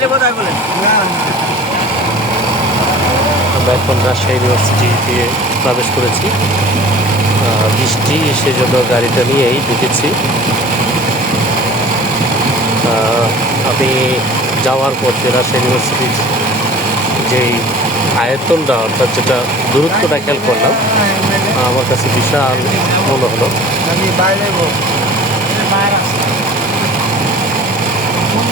বলেন আমরা এখন রাজশাহী ইউনিভার্সিটি দিয়ে প্রবেশ করেছি। বৃষ্টি সেজন্য গাড়িটা নিয়েই ঢুকেছি। আমি যাওয়ার পথে রাজশাহী ইউনিভার্সিটির যেই আয়তনটা অর্থাৎ যেটা দূরত্বটা খেয়াল করলাম আমার কাছে বিশাল মনে হলো আমি বাইরে যাব বাইরে কোন দিকে যাব কোথায় যাব না করলে কাম করবে ঘুরে কাম দেবে না না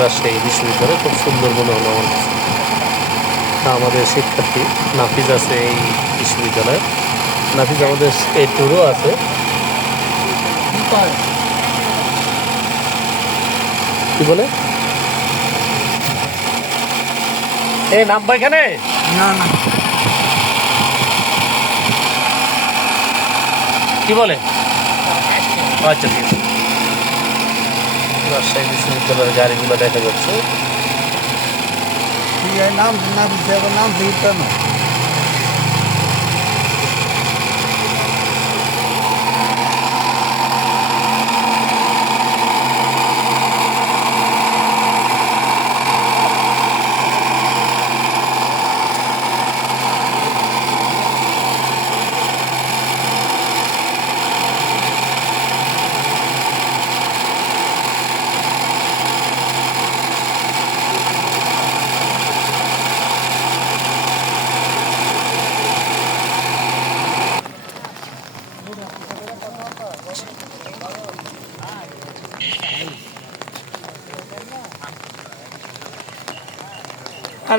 রাজশাহী বিশ্ববিদ্যালয় খুব সুন্দর মনে হলো আমার কাছে। আমাদের শিক্ষার্থী নাফিজ আছে এই বিশ্ববিদ্যালয়ে। নাফিজ আমাদের এই ট্যুরও আছে। কি বলে? এ নামবা এখানে? না না। কি বলে? আচ্ছা ঠিক আছে। রাজশাহী বিশ্ববিদ্যালয়ের গাড়িগুলো দেখা যাচ্ছে নাম না বুঝতে নাম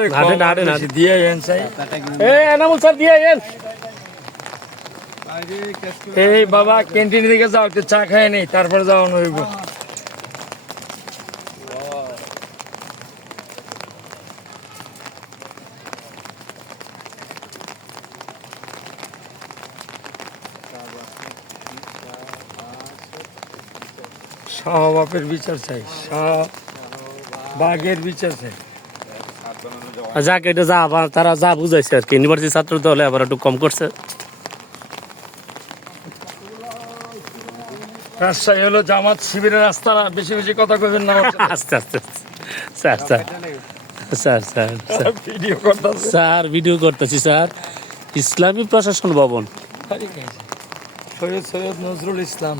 ঠিক না আরে হাঁটে না, না। দিয়ে এন সাই। এ এনামুল স্যার দিয়ে এন এই বাবা ক্যান্টিন দিকে যাও একটু চা খায় নেই তারপরে যাওয়া হইব। শাহবাপের বিচার চাই শাহ বাঘের বিচার চাই যাক এটা যা আবার তারা যা বুঝাইছে আর কি। ইউনিভার্সিটি ছাত্র তো হলে আবার একটু কম করছে। রাজশাহী হলো জামাত শিবিরের রাস্তা বেশি বেশি কথা কইবেন না আস্তে আস্তে। Sir sir sir sir video করতেছে। স্যার ভিডিও করতেছি স্যার। ইসলামী প্রশাসন ভবন। সৈয়দ সৈয়দ নজরুল ইসলাম।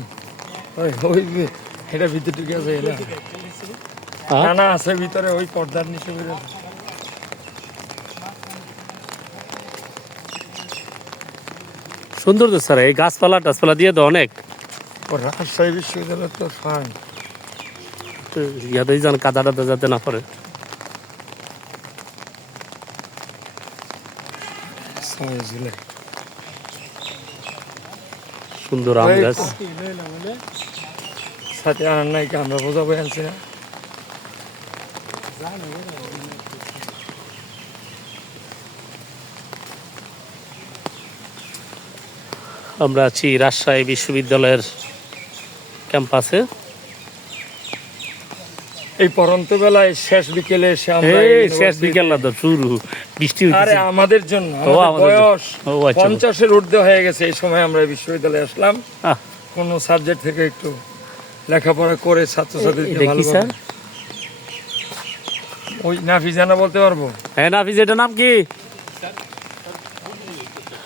ওই এটা ভিতরে ঢুকে আছে হ্যাঁ? না না আছে ভিতরে ওই পর্দার নিচে সুন্দর তো স্যার এই গাছপালা টাছপালা দিয়ে তো অনেক। রাজশাহী বিশ্ববিদ্যালয় তো ফাইন। ইয়াতেই যান কাদা টাদা যাতে না পড়ে। সুন্দর আম গাছ। সাথে আর নাই আমরা বোঝাবো আনছি না আমরা আছি রাজশাহী বিশ্ববিদ্যালয়ের ক্যাম্পাসে। এই পরন্ত বেলায় শেষ বিকেলে এসে আমরা শেষ বিকেল না তো শুরু। বৃষ্টি আরে আমাদের জন্য। বয়স আচ্ছা। পঞ্চাশের ঊর্ধ্বে হয়ে গেছে এই সময় আমরা বিশ্ববিদ্যালয়ে আসলাম। কোনো সাবজেক্ট থেকে একটু লেখাপড়া করে এটা ছাত্রছাত্রীদের ভালো স্যার। ওই নাফিজানা বলতে পারব? হ্যাঁ নাফিজ এটার নাম কি?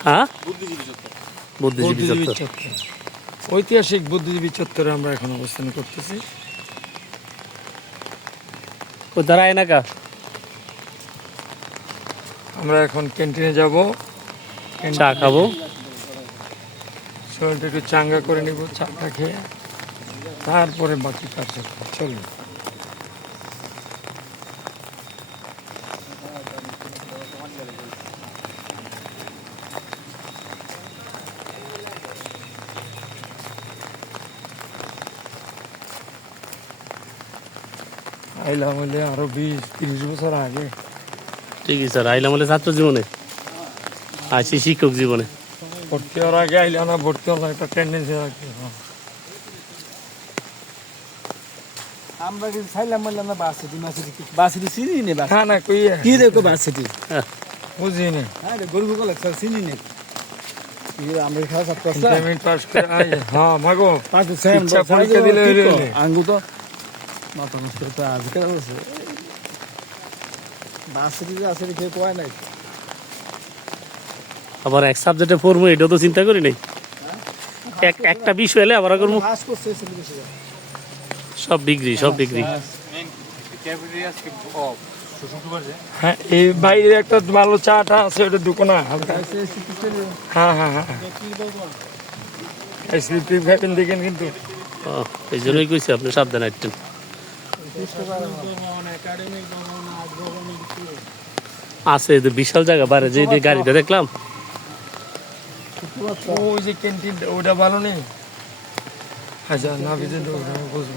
হ্যাঁ? বুদ্ধিজীবী বুদ্ধিজীবী চত্বর। ঐতিহাসিক বুদ্ধিজীবী চত্বরে আমরা এখন অবস্থান করতেছি। ও দাঁড়ায় না কা আমরা এখন ক্যান্টিনে যাব। চা খাব। শরীরটা একটু চাঙ্গা করে নিব চাটা খেয়ে। তারপরে বাকি কার্যক্রম চলুন আইলাম হইলে আরও বিশ তিরিশ বছর আগে। ঠিকই স্যার আইলাম হলে ছাত্র জীবনে? আছি শিক্ষক জীবনে? ভর্তি হওয়ার আগে আইলে না ভর্তি হওয়ার একটা টেন্ডেন্সি রাখতে আমরা কিন্তু খাইলাম বললাম না বাসিটি মাসিটি বাসিটি চিনি নে বাস না কই কি দেখো বাসিটি বুঝি না হ্যাঁ গরু গলা স্যার চিনি নে। আমরা খাওয়া সব করছ ইন্টারমিডিয়েট পাস করে আই হ্যাঁ মাগো পাঁচ সেম পরীক্ষা দিলে হইলে হইলে। আঙ্গু তো মাথা নষ্ট তো আজকে আছে বাসিটি যে আছে খেয়ে কোয়া নাই আবার এক সাবজেক্টে পড়ব এটাও তো চিন্তা করি নাই। এক একটা বিষয় এলে আবার করব। বেশি সব ডিগ্রি সব ডিগ্রি হ্যাঁ। এই বাইরে একটা ভালো আছে ওটা দোকানা হ্যাঁ হ্যাঁ হ্যাঁ স্লিপ দেখেন কিন্তু। ও, এই জন্যই কইছি আপনি সাবধানে হাঁটতেন আছে, এই বিশাল জায়গা যে গাড়িটা দেখলাম। ওই যে ক্যান্টিন? ওটা ভালো নেই না তো বুঝব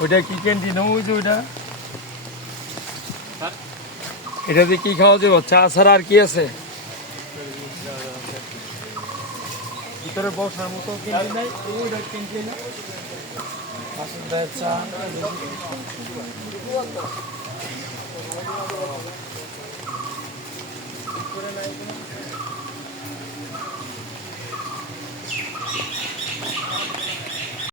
ওইটা কি ক্যান্টিন? ওই যে ওইটা এটাতে কি খাওয়া যাবে? চা ছাড়া আর কি আছে? ভিতরে বউ সামোসাও কিনতে নেই ওইটা কিনতে নেই আসল ব্যবসা করে